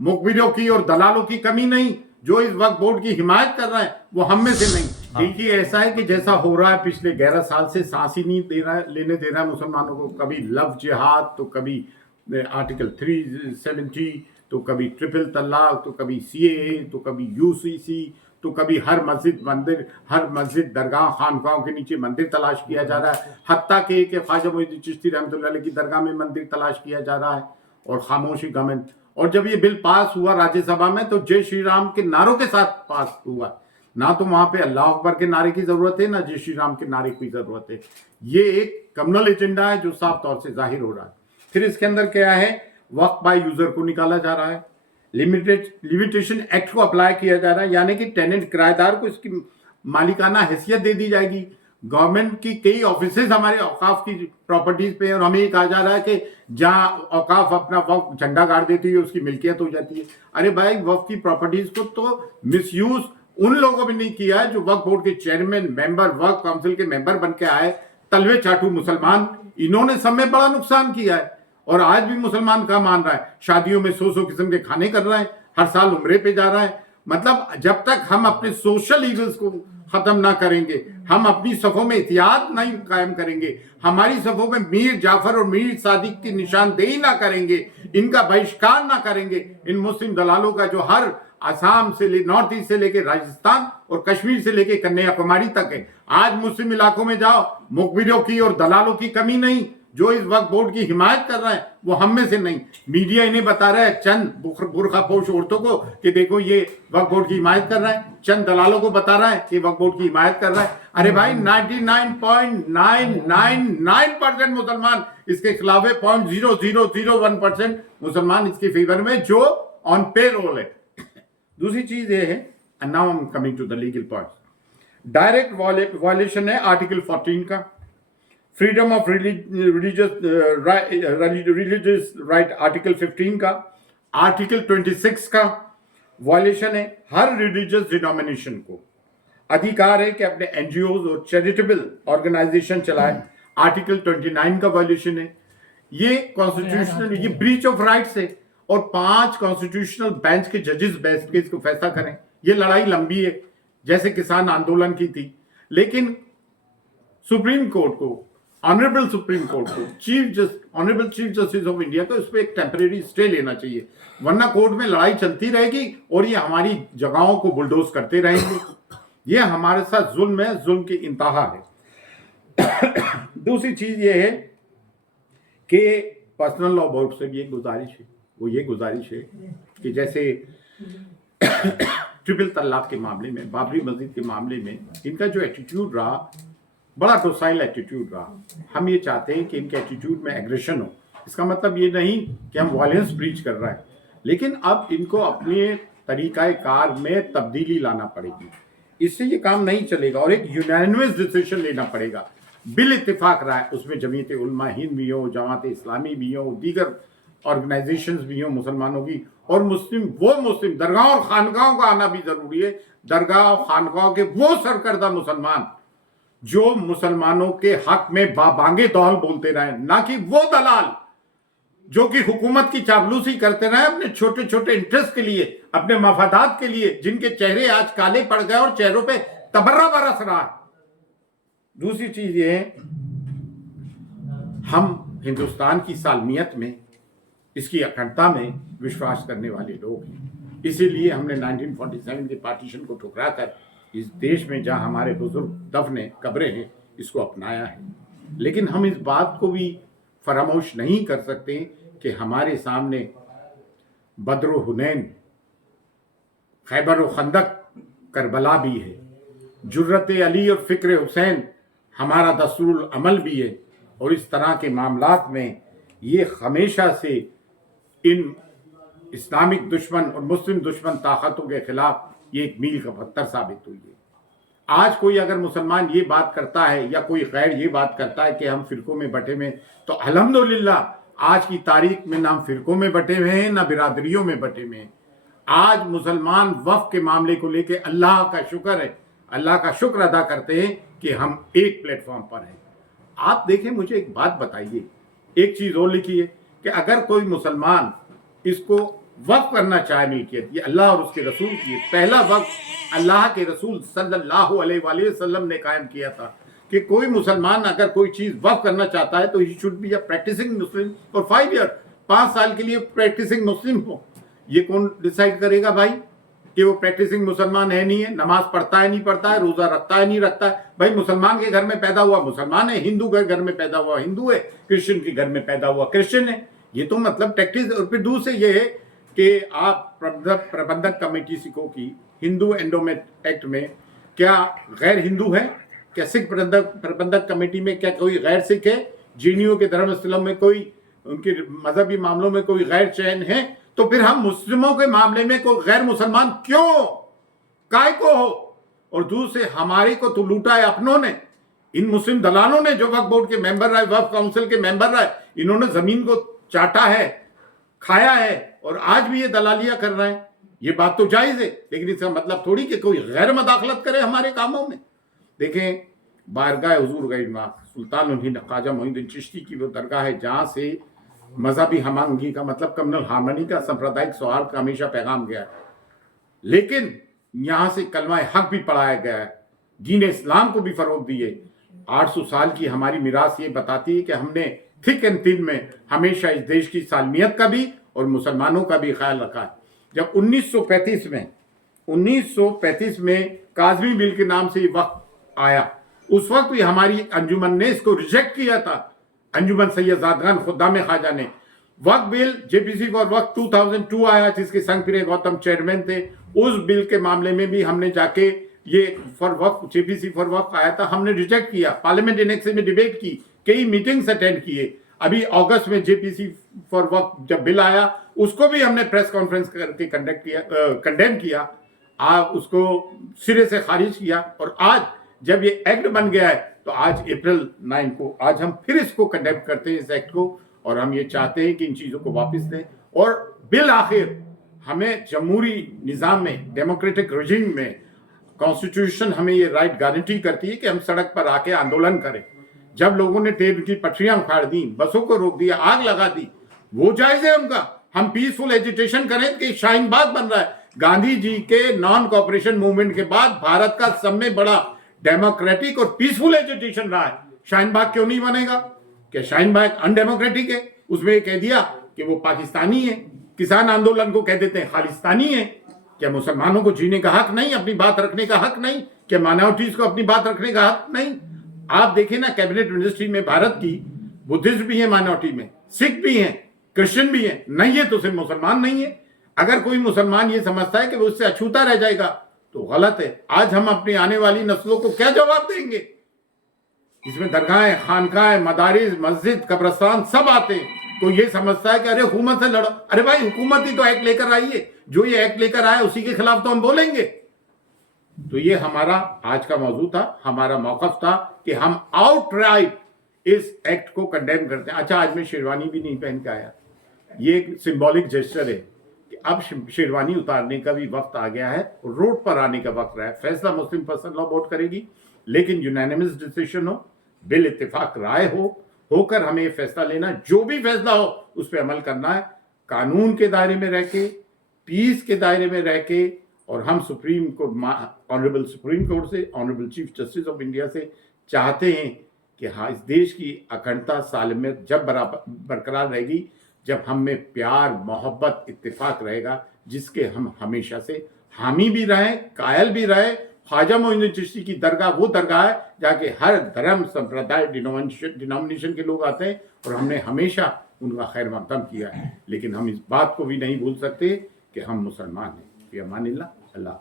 मुखबिरों की और दलालों की कमी नहीं, जो इस वक्त बोर्ड की हिमायत कर रहे हैं वो हम में से नहीं। देखिए ऐसा है कि जैसा हो रहा है पिछले 11 साल से, सांस ही नहीं दे रहा है, लेने दे रहा है मुसलमानों को। कभी लव जिहाद, तो कभी आर्टिकल 370, तो कभी ट्रिपल तलाक, तो कभी सीएए, तो कभी यूसीसी, तो कभी हर मस्जिद दरगाह खानकाहों के नीचे मंदिर तलाश किया जा रहा है। हत्ता के ख्वाजा मोइनुद्दीन चिश्ती रहमतुल्लाह अलैह की दरगाह में मंदिर तलाश किया जा रहा है, और खामोशी गवर्नमेंट। और जब ये बिल पास हुआ राज्यसभा में तो जय श्री राम के नारों के साथ पास हुआ। ना तो वहां पे अल्लाह अकबर के नारे की जरूरत है, ना जय श्री राम के नारे की जरूरत है। ये एक कम्युनल एजेंडा है जो साफ तौर से जाहिर हो रहा है। फिर इसके अंदर क्या है, वक्फ बाय यूजर को निकाला जा रहा है, लिमिटेशन एक्ट को अप्लाई किया जा रहा है, यानी कि टेनेंट किराएदार को इसकी मालिकाना हैसियत दे दी जाएगी। गवर्नमेंट की कई ऑफिसेज हमारे औकाफ की प्रॉपर्टीज पे, और हमें ये कहा जा रहा है कि जहां औकाफ अपना वक्फ झंडा गाड़ देती है उसकी मिल्कियत हो जाती है। अरे भाई, वक्फ की प्रॉपर्टीज को तो मिसयूज उन लोगों ने नहीं किया है जो वक्फ बोर्ड के चेयरमैन, मेंबर, वक्फ काउंसिल के मेंबर बन के आए, तलवे चाटू मुसलमान। इन्होंने सब में बड़ा नुकसान किया है, और आज भी मुसलमान क्या मान रहा है, शादियों में 100 किस्म के खाने कर रहा है, हर साल उम्रे पे जा रहा है। मतलब जब तक हम अपने सोशल ईवल्स को खत्म ना करेंगे, हम अपनी सफों में एहतियात नहीं कायम करेंगे, हमारी सफों में मीर जाफर और मीर सादिक की निशानदेही ना करेंगे, इनका बहिष्कार ना करेंगे, इन मुस्लिम दलालों का जो हर आसाम से नॉर्थ ईस्ट से लेके राजस्थान और कश्मीर से लेके कन्याकुमारी तक है। आज मुस्लिम इलाकों में जाओ, मुखबिरों की और दलालों की कमी नहीं, जो इस वक्त बोर्ड की हिमायत कर रहे हैं वो हम में से नहीं। मीडिया इन्हें बता रहा है, चंद बुरखापोश औरतों को, कि देखो ये वक्त बोर्ड की हिमायत कर रहा है, चंद दलालों को बता रहा है कि वक्त बोर्ड की हिमायत कर रहा है। अरे भाई, 99.999% मुसलमान इसके खिलाफ है, 0.0001% मुसलमान इसके फेवर में जो ऑन पे रोल है। दूसरी चीज ये है, now I am coming to the legal point. Direct violation है आर्टिकल 14 का, freedom of religious right article 15 का, आर्टिकल 26 का वायलेशन है। हर रिलीजियस डिनोमिनेशन को अधिकार है कि अपने एनजीओ और चैरिटेबल ऑर्गेनाइजेशन चलाए, आर्टिकल 29 का वायलेशन है। ये कॉन्स्टिट्यूशनल, ये ब्रीच ऑफ राइट्स है, और 5 कॉन्स्टिट्यूशनल बेंच के जजेस बैठ के इसको फैसला करें। ये लड़ाई लंबी है, जैसे किसान आंदोलन की थी, लेकिन सुप्रीम कोर्ट को, ऑनरेबल सुप्रीम कोर्ट को, honourable chief justice of India को इस पर एक टेम्परेरी स्टे लेना चाहिए, वरना कोर्ट में लड़ाई चलती रहेगी और ये हमारी जगहों को बुलडोज करते रहेंगे। ये हमारे साथ जुल्म है, जुल्म की इंतहा है। दूसरी चीज ये है कि पर्सनल लॉ बोर्ड से भी एक गुजारिश है, वो ये गुजारिश है कि जैसे ट्रिपल तलाक के मामले में, बाबरी मस्जिद के मामले में इनका जो एटीट्यूड रहा, बड़ा डोसाइल एटीट्यूड रहा। हम ये चाहते हैं कि इनके एटीट्यूड में एग्रेशन हो। इसका मतलब ये नहीं कि हम वायलेंस ब्रीच कर रहे हैं, लेकिन अब इनको अपने तरीकाए कार में तब्दीली लाना पड़ेगी। इससे ये काम नहीं चलेगा, और एक यूनानिमस डिसीजन लेना पड़ेगा। बिल इत्तेफाक रहा है, उसमें जमीयत उलमा हिंद भी हो, जमात इस्लामी भी हो, दीगर ऑर्गेनाइजेशंस भी हो मुसलमानों की, और मुस्लिम दरगाह और खानकाहों का आना भी जरूरी है। दरगाह और खानकाहों के वो सरकर्दा मुसलमान जो मुसलमानों के हक में बाबांगे दौल बोलते रहे, ना कि वो दलाल जो कि हुकूमत की चापलूसी करते रहे अपने छोटे छोटे इंटरेस्ट के लिए, अपने मफादात के लिए, जिनके चेहरे आज काले पड़ गए और चेहरों पे तबर्रा बरस रहा है। दूसरी चीज ये है, हम हिंदुस्तान की सालमियत में, इसकी अखंडता में विश्वास करने वाले लोग हैं। इसीलिए हमने 1947 के पार्टीशन को ठुकरा कर इस देश में जहां हमारे बुजुर्ग दफने कब्रें हैं, इसको अपनाया है। लेकिन हम इस बात को भी फरामोश नहीं कर सकते कि हमारे सामने बद्र हुनैन, खैबर व खंदक, करबला भी है, जुर्रत अली और फिक्र हुसैन हमारा दस्तूर अमल भी है। और इस तरह के मामलात में ये हमेशा से इन इस्लामिक दुश्मन और मुस्लिम दुश्मन ताकतों के खिलाफ ये एक मील का पत्थर साबित हुई है। आज कोई अगर मुसलमान ये बात करता है या कोई गैर ये बात करता है कि हम फिरकों में बटे हुए, तो अल्हम्दुलिल्लाह आज की तारीख में ना हम फिरकों में बटे हुए हैं, ना बिरादरियों में बटे हुए हैं। आज मुसलमान वक्फ के मामले को लेके अल्लाह का शुक्र है, अल्लाह का शुक्र अदा करते हैं कि हम एक प्लेटफॉर्म पर हैं। आप देखें, मुझे एक बात बताइए, एक चीज और लिखी है कि अगर कोई मुसलमान इसको वक्फ करना चाहे मिल्कियत, ये अल्लाह और उसके रसूल की है। पहला वक्फ अल्लाह के रसूल सल्लल्लाहु अलैहि वसल्लम ने कायम किया था कि कोई मुसलमान अगर कोई चीज़ वक्फ करना चाहता है तो ही should be a practising Muslim for 5 year, 5 साल के लिए प्रैक्टिसिंग मुस्लिम हो। ये कौन डिसाइड करेगा भाई कि वो प्रैक्टिसिंग मुसलमान है नहीं है, नमाज पढ़ता है नहीं पढ़ता है, रोजा रखता है नहीं रखता है? भाई मुसलमान के घर में पैदा हुआ मुसलमान है, हिंदू के घर में पैदा हुआ हिंदू है, क्रिश्चियन के घर में पैदा हुआ क्रिश्चियन है। ये तो मतलब प्रैक्टिस। और फिर दूसरे ये है कि आप प्रबंधक कमेटी सिखों की हिंदू एंडोमेंट एक्ट में क्या गैर हिंदू है? क्या सिख प्रबंधक कमेटी में क्या कोई गैर सिख है? जीनियों के धर्मस्थलों में कोई, उनके मजहबी मामलों में कोई गैर चयन है? तो फिर हम मुस्लिमों के मामले में कोई गैर मुसलमान क्यों, काय को हो? और दूसरे हमारे को तो लूटा है अपनों ने, इन मुस्लिम दलालों ने, जो वक्फ बोर्ड के मेंबर रहे, वक्फ काउंसिल के मेंबर रहे, इन्होंने जमीन को चाटा है, खाया है, और आज भी ये दलालियां कर रहे हैं। ये बात तो जायज है, लेकिन इसका मतलब थोड़ी कि कोई गैर मदाखलत करे हमारे कामों में। देखें, बारगाह हुजूर गरीब सुल्तान ख्वाजा मोइनुद्दीन चिश्ती की वो दरगाह है जहां से मजहबी हमआहंगी का मतलब कम्युनल हार्मनी का, सांप्रदायिक सौहार्द का हमेशा पैगाम गया है। लेकिन यहां से कलमा हक भी पढ़ाया गया है, दीन इस्लाम को भी फरोग दिए। 800 साल की हमारी मिरास ये बताती है कि हमने थिक एंड थिन में हमेशा इस देश की सालमियत का भी और मुसलमानों का भी ख्याल रखा है। जब 1935 में काजमी बिल के नाम से ये वक्त आया, उस वक्त भी हमारी अंजुमन ने इसको रिजेक्ट किया था। अंजुमन सैयद ज़ादगान खुद्दाम ख्वाजा ने वक्त बिल, जेपीसी फॉर वक्त 2002 आया जिसके संग फिर गौतम चेयरमैन थे। उस बिल के मामले में भी हमने जाके ये फॉर वक्त, जेपीसी फॉर वक्त आया था, हमने रिजेक्ट किया। पार्लियामेंट इनेक्स में डिबेट की, कई मीटिंग्स अटेंड किए। अभी अगस्त में जेपीसी फॉर वक्त जब बिल आया, उसको भी हमने प्रेस कॉन्फ्रेंस करके कंडेम किया, उसको सिरे से खारिज किया। और आज जब ये एक्ट बन गया है तो आज अप्रैल 9 को आज हम फिर इसको कंडेम करते हैं, इस एक्ट को, और हम ये चाहते हैं कि इन चीज़ों को वापस दें। और बिल आखिर हमें जमहूरी निज़ाम में, डेमोक्रेटिक रजीम में, कॉन्स्टिट्यूशन हमें ये राइट गारंटी करती है कि हम सड़क पर आके आंदोलन करें। जब लोगों ने ट्रेन की पटरियां उखाड़ दी, बसों को रोक दिया, आग लगा दी, वो जायज है उनका। हम पीसफुल एजिटेशन करें कि शाहीन बाग बन रहा है। गांधी जी के नॉन कॉपरेशन मूवमेंट के बाद भारत का सब में बड़ा डेमोक्रेटिक और पीसफुल एजिटेशन रहा है। शाहीन बाग क्यों नहीं बनेगा? क्या शाहीन बाग अनडेमोक्रेटिक है? उसमें कह दिया कि वो पाकिस्तानी है। किसान आंदोलन को कह देते हैं खालिस्तानी है। क्या मुसलमानों को जीने का हक नहीं, अपनी बात रखने का हक नहीं? क्या माइनॉरिटीज को अपनी बात रखने का हक नहीं? आप देखें ना, कैबिनेट मिनिस्ट्री में भारत की बुद्धिस्ट भी है माइनॉरिटी में, सिख भी हैं, क्रिश्चियन भी हैं, नहीं है तो सिर्फ मुसलमान नहीं है। अगर कोई मुसलमान ये समझता है कि वो उससे अछूता रह जाएगा तो गलत है। आज हम अपनी आने वाली नस्लों को क्या जवाब देंगे? इसमें दरगाहें, खानकाहें, मदारिस, मस्जिद, कब्रस्तान सब आते हैं। तो ये समझता है कि अरे हुकूमत से लड़ो। अरे भाई, हुकूमत ही तो एक्ट लेकर आई है, जो ये एक्ट लेकर आया उसी के खिलाफ तो हम बोलेंगे। तो ये हमारा आज का मौजू था, हमारा मौकफ था कि हम आउटराइट इस एक्ट को कंडेम करते हैं। अच्छा, आज मैं शेरवानी भी नहीं पहन के आया, ये एक सिंबॉलिक जेस्चर है कि अब शेरवानी उतारने का भी वक्त आ गया है, रोड पर आने का वक्त रहा है। फैसला मुस्लिम पर्सनल लॉ बोर्ड करेगी, लेकिन यूनानिमस डिसीजन हो, बिल इत्तेफाक राय होकर हमें ये फैसला लेना, जो भी फैसला हो उस पर अमल करना है, कानून के दायरे में रह के, पीस के दायरे में रह के। और हम supreme court, honourable supreme court से, honourable chief justice of India से चाहते हैं कि हाँ, इस देश की अखंडता, सालमियत जब बरकरार रहेगी, जब हम में प्यार, मोहब्बत, इत्तेफाक रहेगा, जिसके हम हमेशा से हामी भी रहे, कायल भी रहे। ख्वाजा मोइनुद्दीन चिश्ती की दरगाह वो दरगाह है जहाँ के हर धर्म, संप्रदाय, डिनोमिनेशन के लोग आते हैं, और हमने हमेशा उनका खैर मकदम किया है। लेकिन हम इस बात को भी नहीं भूल सकते कि हम मुसलमान हैं। फी अमानिल्लाह। अल्लाह।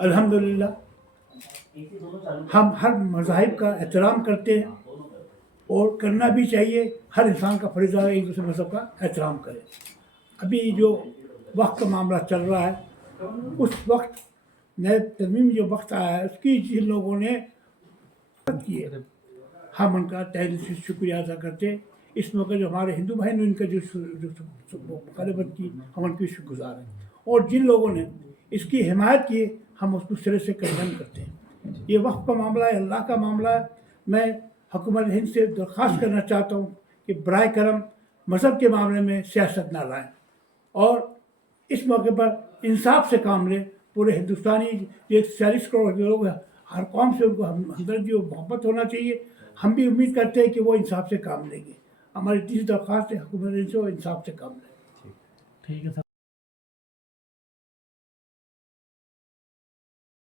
अल्हम्दुलिल्लाह, हम हर मज़ाहिब का एहतराम करते हैं और करना भी चाहिए। हर इंसान का फरीज़ा है एक दूसरे मज़हब का एहतराम करे। अभी जो वक्त का मामला चल रहा है, उस वक्त नए तरमीम जो वक्त आया है, उसकी जिन लोगों ने किए, हम उनका तहे दिल से शुक्रिया अदा करते हैं। इस मौके जो हमारे हिंदू भाई ने इनका जो मुखालफत की, हम उनकी शुक्रगुजार हैं। और जिन लोगों ने इसकी हिमायत की, हम उसको सिरे से कंडेम करते हैं। ये वक्त का मामला है, अल्लाह का मामला है। मैं हुकूमत हिंद से दरख्वास्त करना चाहता हूँ कि बराए करम मज़हब के मामले में सियासत ना लाएं और इस मौके पर इंसाफ से काम लें। पूरे हिंदुस्तानी ये 40 करोड़ के लोग हैं, हर कौम से उनको हमदर्दी और मोहब्बत होना चाहिए। हम भी उम्मीद करते हैं कि वो इंसाफ से काम लेंगे। हमारी तीसरी दरख्वास्त है, हुकूमत इनसे इंसाफ से काम लें। ठीक है सर।